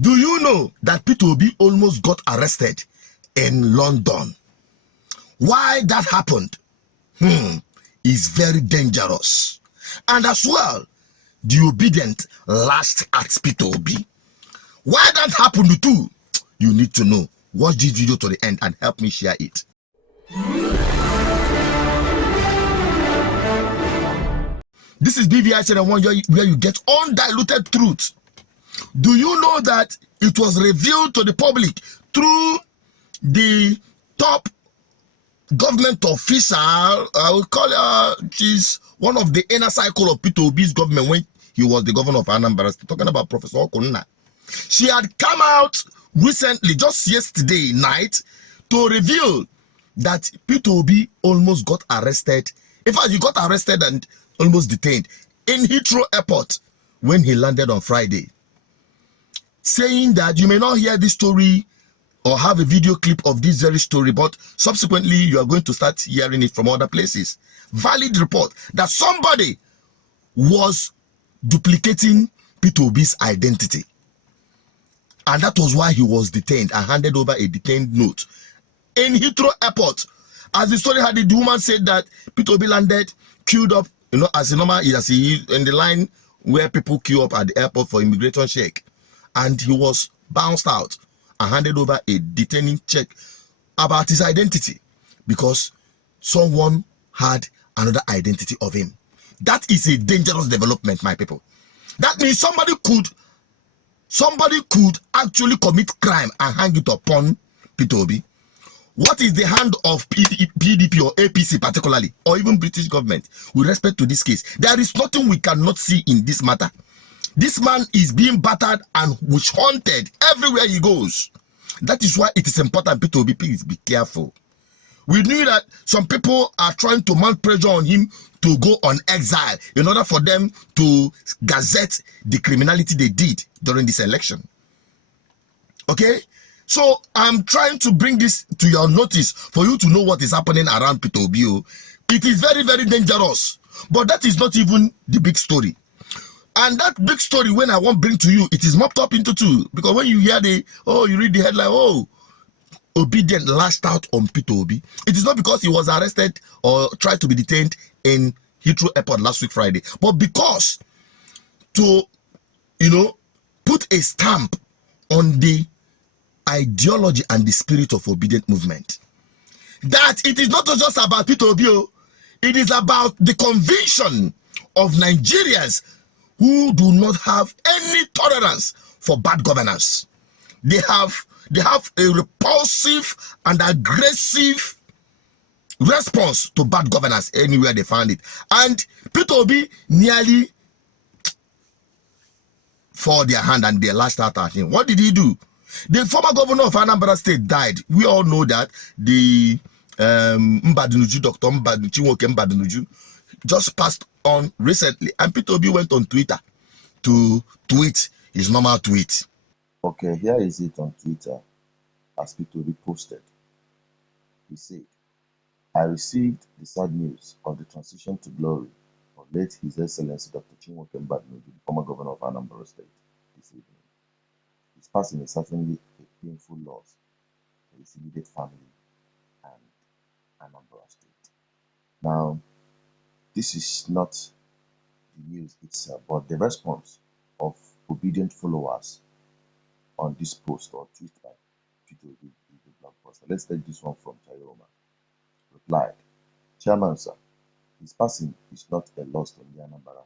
Do you know that P2B almost got arrested in London? Why that happened is very dangerous. And as well, the obedient last at P2B. Why that happened too? You need to know. Watch this video to the end and help me share it. This is BVI Channel 1 where you get undiluted truth. Do you know that it was revealed to the public through the top government official? I will call her, she's one of the inner cycle of P2B's government when he was the governor of Anambra State, talking about Professor Okunna. She had come out recently, just yesterday night, to reveal that P2B almost got arrested. In fact, he got arrested and almost detained in Heathrow Airport when he landed on Friday. Saying that you may not hear this story or have a video clip of this very story, but subsequently you are going to start hearing it from other places. Valid report that somebody was duplicating P2B's identity. And that was why he was detained and handed over a detained note in Heathrow Airport. As the story had it, the woman said that P2B landed, queued up, as a normal, as he in the line where people queue up at the airport for immigration check. And he was bounced out and handed over a detaining check about his identity because someone had another identity of him. That is a dangerous development, my people. That means somebody could actually commit crime and hang it upon P2B. What is the hand of PDP or APC particularly, or even British government with respect to this case? There is nothing we cannot see in this matter. This man is being battered and witch hunted everywhere he goes. That is why it is important, P2B, please be careful. We knew that some people are trying to mount pressure on him to go on exile in order for them to gazette the criminality they did during this election. Okay? So I'm trying to bring this to your notice for you to know what is happening around P2B. It is very, very dangerous. But that is not even the big story. And that big story, when I want to bring to you, it is mopped up into two. Because when you hear you read the headline, obedient lashed out on P2B. It is not because he was arrested or tried to be detained in Heathrow Airport last week Friday, but because to, put a stamp on the ideology and the spirit of obedient movement. That it is not just about P2B, it is about the conviction of Nigerians who do not have any tolerance for bad governance. They have a repulsive and aggressive response to bad governance anywhere they find it. And P2B nearly for their hand and they lashed out at him. What did he do? The former governor of Anambra State died. We all know that. The Mbadunuju, Dr. Mbadunuju, just passed on recently. And P2B went on Twitter to tweet his normal tweet. Okay, here is it on Twitter as P2B posted. He said, I received the sad news of the transition to glory of late His Excellency Dr. Chinwoke Mbadunuju, the former governor of Anambra State, this evening. His passing is certainly a painful loss for his immediate family and Anambra State. Now, this is not the news itself, but the response of obedient followers on this post or tweet by P2B is the blog post. Let's take this one from Chayoma. Replied, Chairman, sir, his passing is not a loss to Anambra.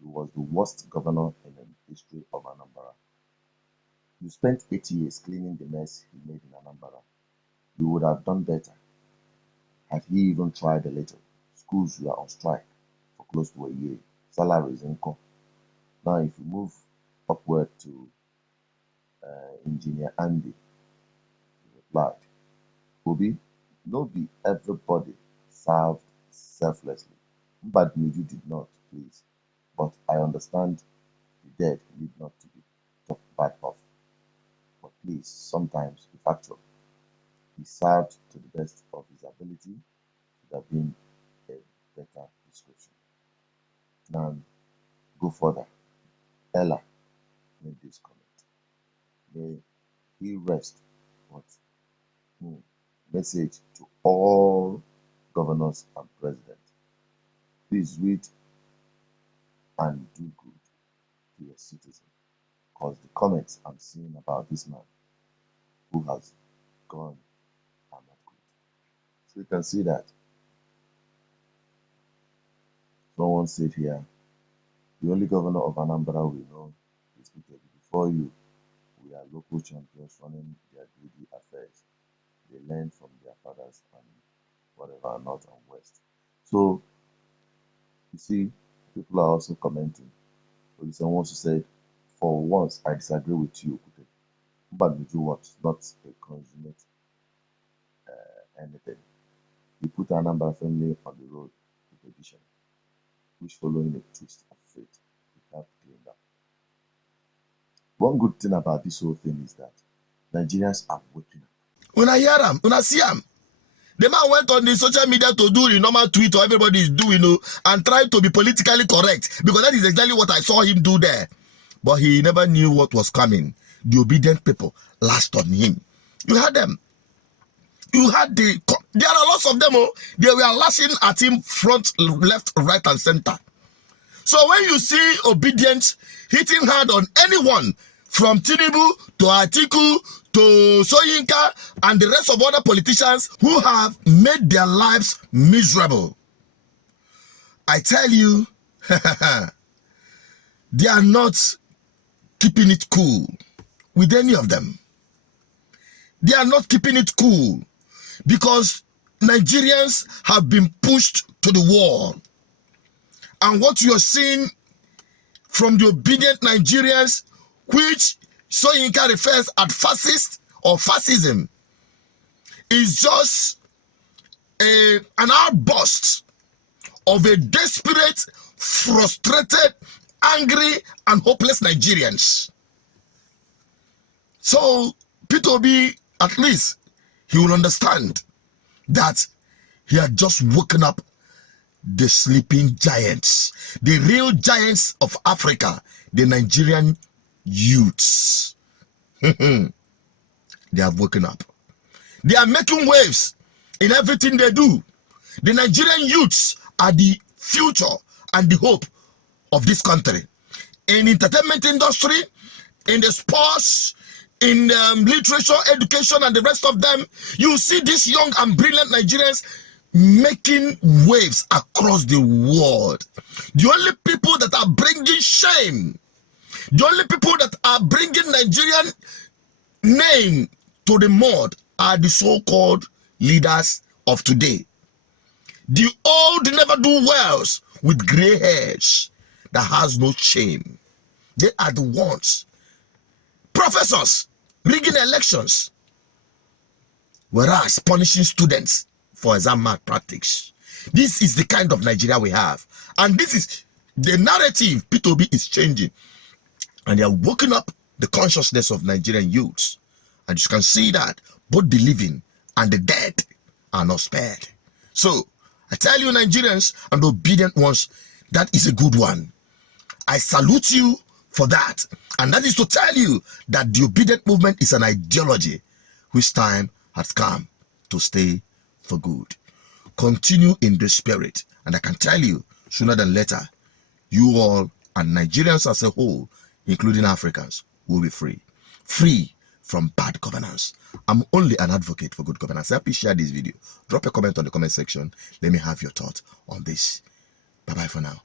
He was the worst governor in the history of Anambra. You spent 8 years cleaning the mess he made in Anambra. You would have done better had he even tried a little. Schools were on strike for close to a year. Salaries income. Now, if you move upward to Engineer Andy, he replied, Obi, no be everybody served selflessly. Mbadunuju did not, please. But I understand the dead need not to be talked bad of. But please, sometimes be factual. He served to the best of his ability. Should have been a better description. Now, go further. Ella made this comment. May he rest. But message to all governors and presidents: please read and do good to your citizens, because the comments I'm seeing about this man who has gone are not good. So you can see that someone said here, the only governor of Anambra we know is Peter. Before you, we are local champions running their greedy affairs. They learn from their fathers and whatever, north and west. So you see, people are also commenting. So someone who said, for once I disagree with you, but you do what? Not a consummate anything. You put Anambra family on the road to perdition, which following a twist of fate, we have cleaned up. One good thing about this whole thing is that Nigerians are waking up. When I hear them, when I see them, the man went on the social media to do the normal tweet or everybody is doing, and tried to be politically correct, because that is exactly what I saw him do there. But he never knew what was coming. The obedient people lashed on him. You had them. You had there are lots of them. They were lashing at him front, left, right, and center. So when you see obedience hitting hard on anyone, from Tinubu to Atiku to Soyinka and the rest of other politicians who have made their lives miserable, I tell you, they are not keeping it cool with any of them. They are not keeping it cool because Nigerians have been pushed to the wall. And what you are seeing from the obedient Nigerians, which Soyinka refers as fascist or fascism, is just an outburst of a desperate, frustrated, angry, and hopeless Nigerians. So Peter Obi, at least, he will understand that he had just woken up the sleeping giants, the real giants of Africa, the Nigerian youths. They have woken up. They are making waves in everything they do. The Nigerian youths are the future and the hope of this country. In entertainment industry, in the sports, in literature, education, and the rest of them, you see these young and brilliant Nigerians making waves across the world. The only people that are bringing shame, the only people that are bringing Nigerian name to the mud are the so-called leaders of today. The old never-do-wells with gray hairs that has no shame. They are the ones. Professors rigging elections, whereas punishing students for exam malpractice. This is the kind of Nigeria we have. And this is the narrative Peter Obi is changing. And they are waking up the consciousness of Nigerian youths. And you can see that both the living and the dead are not spared. So, I tell you, Nigerians and the obedient ones, that is a good one. I salute you for that. And that is to tell you that the obedient movement is an ideology which time has come to stay for good. Continue in the spirit. And I can tell you, sooner than later, you all and Nigerians as a whole, including Africans, will be free. Free from bad governance. I'm only an advocate for good governance. Help me share this video. Drop a comment on the comment section. Let me have your thoughts on this. Bye-bye for now.